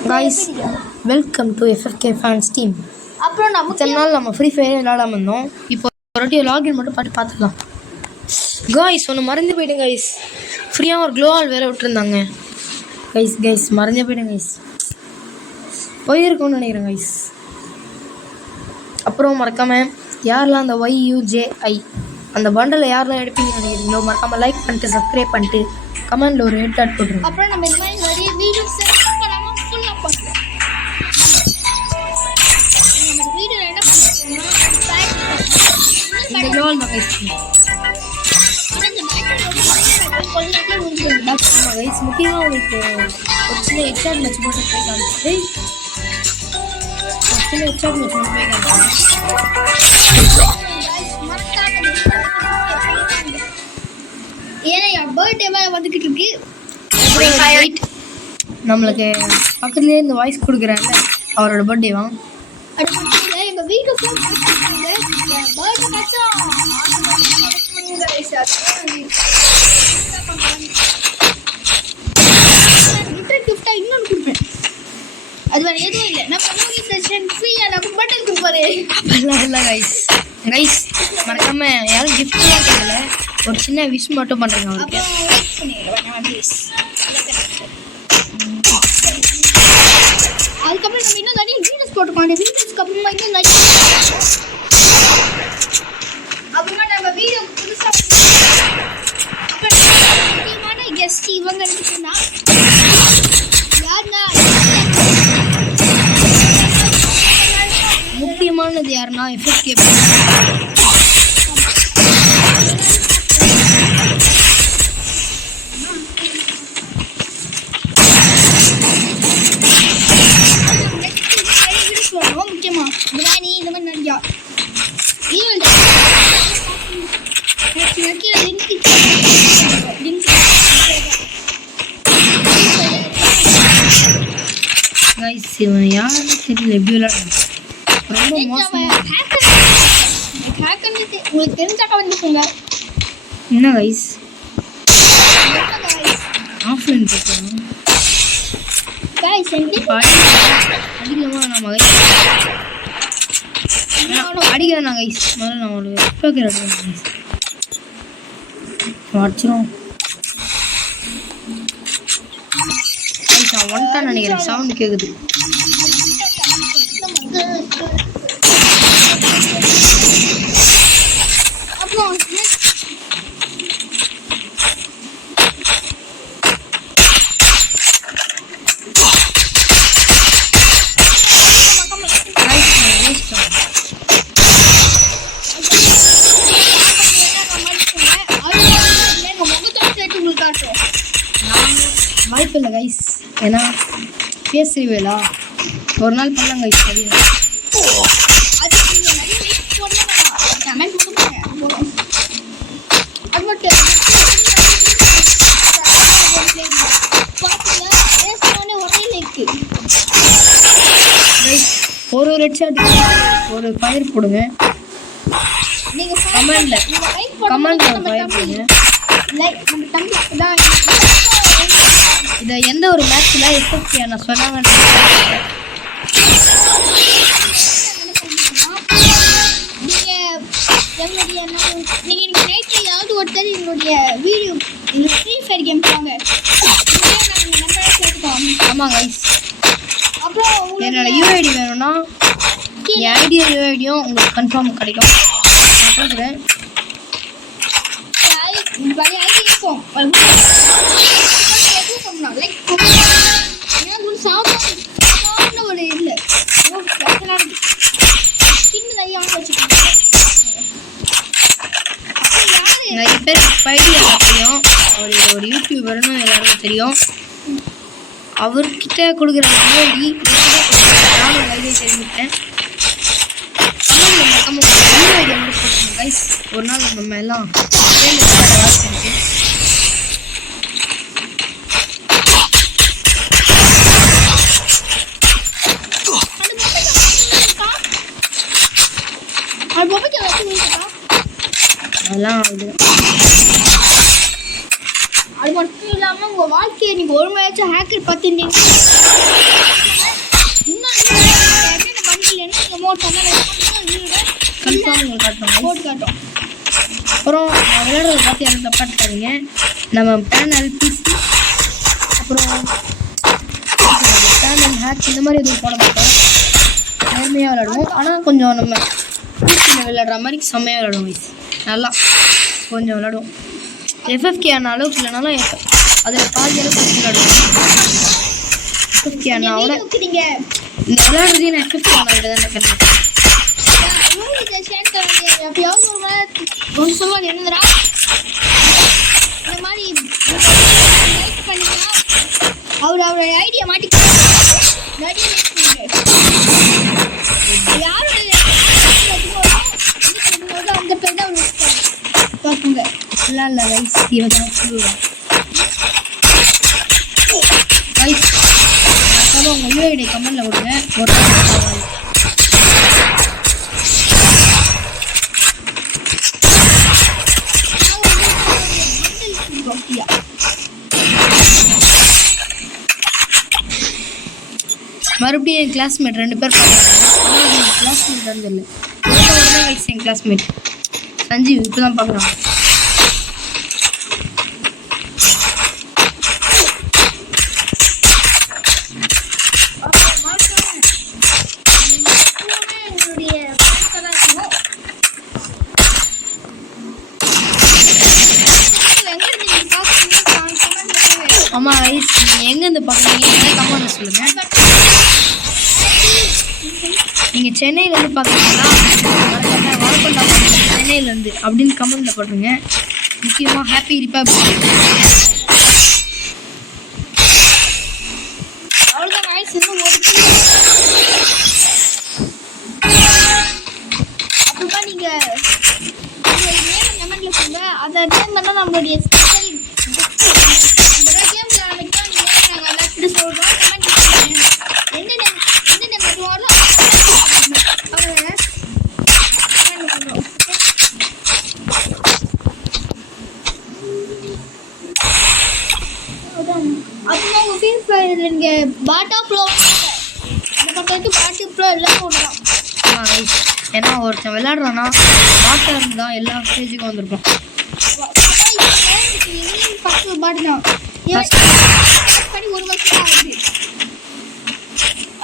guys, welcome to FFK Fans team. அப்புறம் நம்ம free fire விளையாடாம இருந்தோம். இப்போ ஒரு லாகின் மட்டும் பார்த்துக்கலாம். guys ஒன்று மறந்து போயிடுங்க guys. ஃப்ரீயாக ஒரு க்ளோவால் வேறு விட்டுருந்தாங்க guys மறந்து போயிடுங்க guys. போயிருக்கோன்னு நினைக்கிறேன் guys. அப்புறம் மறக்காமல் யாரெல்லாம் அந்த YUJI அந்த பண்டலில் யாரெல்லாம் எடுப்பீங்கன்னு நினைக்கிறீங்களோ மறக்காமல் லைக் பண்ணிட்டு சப்ஸ்கிரைப் பண்ணிட்டு கமெண்டில் ஒரு ஹெட் டாட் போட்டுருங்க. அப்புறம் நம்ம இந்த மாதிரி நிறைய வீடியோஸ் பண்ணாமல் ஃபுல்லாக பண்ணுறோம். நம்ம வீடியோவில் என்ன பண்ணுறோம்னா இந்த க்ளோவால் தான் கைஸ். ஆமாம் கைஸ், முக்கியமாக உங்களுக்கு ஒரு சின்ன ஹெட்ஷாட் மேட்ச் போட்டு போய் காமிச்சு ஒரு சின்ன ஹெட்ஷாட் மேட்ச் போட்டு போய் காமிச்சு ஏன்னா என் பர்த்டே வேறு வந்துக்கிட்டு இருக்கு. நம்மளுக்கு பக்கத்துலேயே இந்த வாய்ஸ் கொடுக்குறாங்க அவரோட பர்த்டேவா. அது மட்டும் இல்லை, எங்கள் வீட்டு ஃபோன் என் பர்த்டே மேட்சும் ரிட்டர்ன் கிஃப்டாக இன்னொன்று கொடுப்பேன். அது வேறு எதுவும் இல்லை, நம்ம மூவி செஷன் ஃப்ரீயாக நம்ம பட்டன் கொடுப்பாரு. அப்படிலாம் இல்லை கைஸ். மறக்காம யாரும் கிஃப்ட்லாம் கேட்கல, ஒரு சின்ன விஷ் மட்டும் பண்ணுறேங்க அவருக்கு. அதுக்கப்புறம் நம்ம இன்னும் நிறைய வீடியோஸ் போட்டுக்கோம். அந்த வீடியோஸ்க்கு அப்புறமா இன்னும் நிறைய அப்புறமா நம்ம வீடியோ புதுசாக முக்கியமான கெஸ்ட் இவங்க இருக்குன்னா யாருன்னா முக்கியமானது யாருன்னா FFK. முக்கியமா பிரியாணி இந்த மாதிரி நிறையா இவன் யாருன்னு தெரியல, எப்படி விளையாடுறான் ரொம்ப மோசம். உங்களுக்கு தெரிஞ்சாக்கா வந்துக்கோங்க. என்ன கைஸ் ஆஃப்லைன் போட்டோம் அடிக்கலாமா நம்ம அடிக்கிறேன் கைஸ். முதல்ல நான் ஒரு எக்ஸ்போக்கர் அடிக்கிறேன் அடிச்சிடும். நான் ஒன்ட்டான் நினைக்கிறேன், சவுண்டு கேட்குது. வாய்ப்பு இல்லை கைஸ், ஏன்னா பேசுவீங்களா ஒரு நாள் பண்ணலாம் கைஸ். சரி ஒரு ஹெட்ஷாட் ஒரு ஃபயர் போடுங்க. கமெண்ட்ல ஃபயர் போடுங்க. இதை எந்த ஒரு மேட்ச்ல FFK நான் சொன்னாங்க. நீங்கள் நைட்டு ஏதாவது ஒருத்தர் எங்களுடைய வீடியோ எங்கள் ஃப்ரீ ஃபயர் கேம் போங்க. ஆமாம் கைஸ், அப்புறம் என்னோட UID வேணும்னா என் ஐடியும் உங்களுக்கு கன்ஃபார்ம் கிடைக்கும். நான் கொடுக்குறேன். பழைய ஐடி இருக்கும் சாதாரண ஒரு இல்லை நிறைய வச்சுக்கோங்க. நிறைய பேர் பைடி தெரியும், ஒரு யூடியூபர்னு எல்லாருக்கும் தெரியும். அவர்கிட்ட கொடுக்குற ஐடி நானும் ஐடியை தெரிஞ்சுட்டேன். ஐடியா மட்டும் போட்டுருங்க கைஸ். ஒரு நாள் நம்ம எல்லாம் அதெல்லாம் அது மட்டும் இல்லாமல் உங்கள் வாழ்க்கையை நீங்கள் ஒரு மேட்சும் ஹேக்கர் பார்த்துருந்தீங்க கன்ஃபார்ம் உங்களுக்கு காட்டுறோம் போட்டு காட்டும். அப்புறம் விளையாடுறத பார்த்து யாரும் தப்பா எடுத்துக்காதீங்க. நம்ம பேனல் பிசி அப்புறம் பேனல் ஹேக் இந்த மாதிரி எதுவும் போட மாட்டோம். நேர்மையாக விளையாடுவோம். ஆனால் கொஞ்சம் நம்ம பிசியில் விளையாடுற மாதிரி செம்மையாக விளையாடுவோம் guys. நல்லா கொஞ்சம் விளையாடுவோம். எஃப்எஃப்கே ஆன அளவுக்கு இல்லைனாலும் அதில் பாதி அளவுக்கு விளையாடுவோம். எஃப்எஃப்கே ஆனாவோட நீங்க இந்த விளையாடுறதே நான் எஃப்எஃப்கே ஆன விட தான் கற்றுக்கிட்டேன். எப்பயாவது ஒரு சொல்லுவாங்க என்னதுடா இந்த மாதிரி பண்ணிக்கலாம் அவரோட ஐடியா மாட்டிக்கிட்டு யாரோட அந்த பேர் தான் பார்க்குங்க இல்லை இல்லை ரைஸ் இவதான் சொல்லுவேன் ரைஸ் அப்புறம் உங்கள் யூஐடி கமெண்டில் கொடுங்க. ஒரு மறுபடியும் என் கிளாஸ்மேட் 2 பேர் பார்க்குறாங்க. என் கிளாஸ்மேட் வந்து என் கிளாஸ்மேட் சஞ்சீவ் இப்போ தான் பார்க்குறான். ஆமாம் ரைஸ் நீங்கள் எங்கேருந்து பார்க்குறீங்க கமெண்ட் சொல்லுங்கள். நீங்கள் சென்னையிலேருந்து பார்க்குறீங்களா வளர்க்கொண்டா சென்னையிலேருந்து அப்படின்னு கமெண்ட்டில் போட்டுருங்க. முக்கியமாக ஹாப்பி ரிபப்ளிக். அவ்வளோதான் ரைஸ் இன்னும் அப்படின்னா நீங்கள் நேம் கமெண்ட்டில் சொல்லுங்க. அந்த நேம் பண்ணால் நம்மளுடைய ஸ்பெஷல் கேம்ல அன்னைக்கு நாங்கள் எல்லாத்துக்கும் சொல்கிறோம். கமெண்ட் எந்த நேம் பண்ணுவாரோ அவ்வளோதாங்க கமெண்ட் பண்ணுறோம். அப்புறம் உங்கள் ஃப்ரீ ஃபயரில் நீங்கள் பாட்டா ப்ரோ அந்த பக்கத்துக்கு பாட்டு ப்ரோ எல்லாம் போடலாம். ஆமாம் ரைஸ் ஏன்னா ஒருத்தன் விளையாடுறான்னா பாட்டாக இருந்தால் எல்லா ஸ்டேஜுக்கும் வந்திருப்போம். ஃபஸ்ட்டு பாட்டு தான் பண்ணி 1 வருஷம் ஆகுது.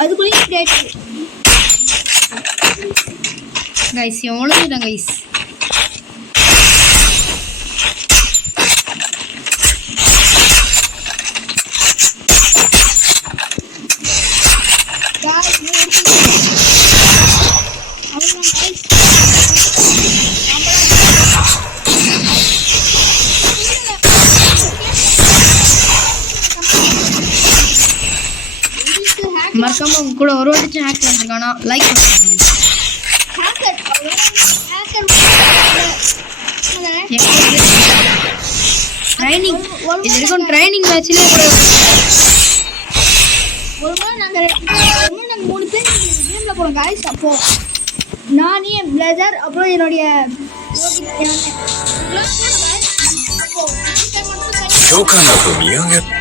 அதுக்குள்ளேயும் இப்படி ஆயிடுச்சு கைஸ் இவன் ஒழுங்குதான் கைஸ். மறக்காம உங்க கூட ஒரு வாட்டி ஹேக் பண்ணிருக்கானா லைக் பண்ணுங்க. ட்ரைனிங் இது இருக்கும். ட்ரைனிங் மேட்ச்லேயே கூட ஒரு முறை நாங்கள் 3 பேர் கேமில் போனோம் காய்ஸ். அப்போ நானே என் பிளதர் அப்புறம் என்னுடைய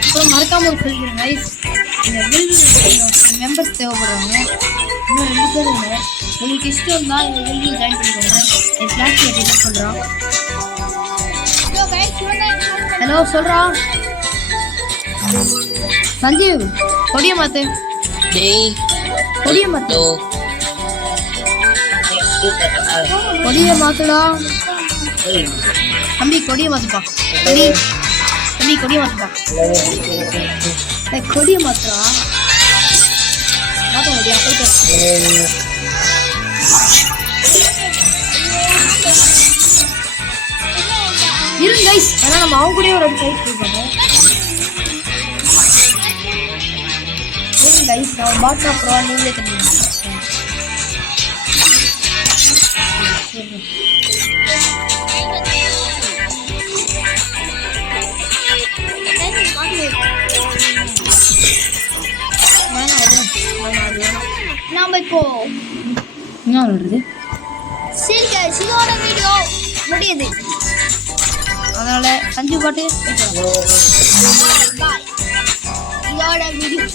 அப்புறம் மறக்காம சொல்லிக்கிறேன் கைஸ். இந்த வில் மெம்பர்ஸ் தேவைப்படுறாங்க. இன்னும் 2 பேர் இல்லை. உங்களுக்கு இஷ்டம் இருந்தால் இந்த வில் ஜாயின் பண்ணிக்கோங்க. என் கிளாஸ்ல டீச்சர் சொல்கிறான். ஹலோ சொல்கிறா சஞ்சீவ் கொடிய மாத்து கொடிய மாத்து கொடிய மாத்துடா தம்பி கொடிய மாத்துப்பா தம்பி கொடிய மாத்துப்பா கொடிய மாத்துடா மாத்த முடியா போயிட்டு இருங்க கைஸ். ஏன்னா நம்ம அவங்க கூட ஒரு சைட் போயிருக்கோம். இருங்க கைஸ் நான் பாட்டா ப்ரோ நீங்களே தெரியுங்க. நாம இப்போ என்ன சொல்றது சரி கைஸ் இதோட வீடியோ முடியுது. அதனால சஞ்சு பாட்டு பாய். இதோட வீடியோ